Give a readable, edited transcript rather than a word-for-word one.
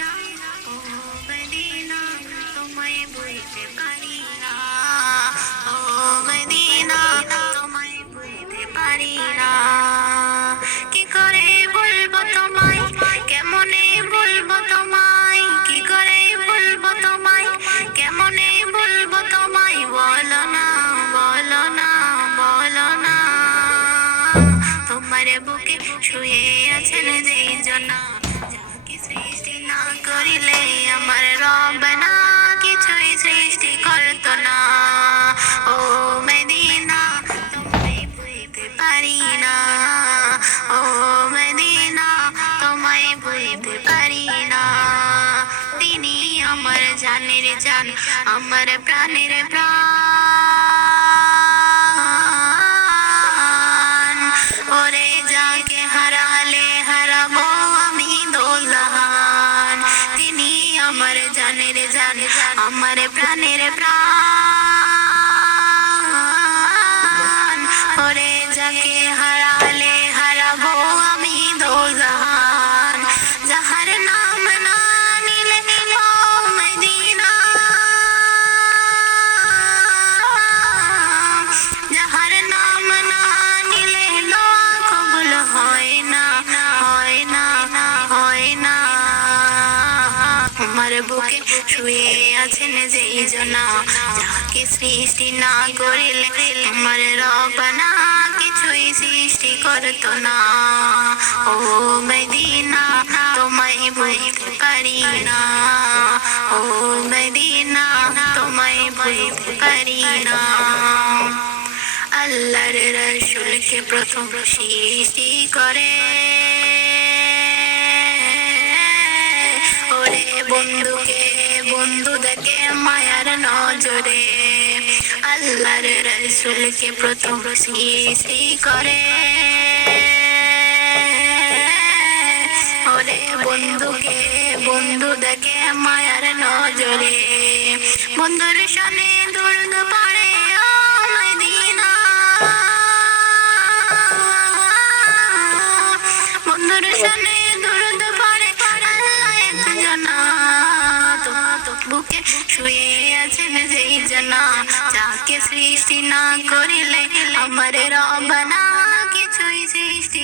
না, ও মদিনা তোমায় ভুলতে পারি না, ও মদিনা তোমায় ভুলতে পারি না। কি করে বলবো তোমায়, কেমনে বলবো তোমায়, কি করে বলবো তোমায়, কেমনে বলবো তোমায়, বলো না, বলো না, বলো না। তোমার বুকে শুয়ে আছেন যেই জনা, যাকে সৃষ্টি না করিলে আমার রব না কিছুই সৃষ্টি করতো না। ও মদিনা তোমায় ভুলতে পারি না, ও মদিনা তোমায় ভুলতে পারি না। তিনি আমার জানের জান, আমার প্রাণের প্রাণ। ওরে যাকে হারালে হারাবো আমি দোজাহান। তিনি আমার জানের জান, আমার প্রাণের প্রাণ। ওরে যাকে হারালে হারাবো আমি দোজাহান। যাহার নাম না নিলে ও মদিনা, যাহার নাম না নিলে দোয়া কবুল হয় না, হয় না, হয় না। আমার বুকে শুয়ে আছেন যেই জনা, যাকে সৃষ্টি না করিলে আমার রব না কিছুই সৃষ্টি করতো না। ও মদিনা তোমায় ভুলতে পারি না, ও মদিনা তোমায় ভুলতে পারি না। আল্লাহর রাসূলকে প্রথম সৃষ্টি করে, ওরে বন্ধুকে বন্ধু দেখে মায়ার নজরে। আল্লাহর রাসূলকে প্রথম সৃষ্টি করে, ওরে বন্ধুকে বন্ধু দেখে মায়ার নজরে। বন্ধুর শানে দুরূদ পড়ে ও মদিনা, বন্ধুর শানে দুরূদ পড়ে আল্লাহ একজনা। তোমার বুকে শুয়ে আছেন যেই জনা, যাকে সৃষ্টি না করিলে আমার রব না কিছুই সৃষ্টি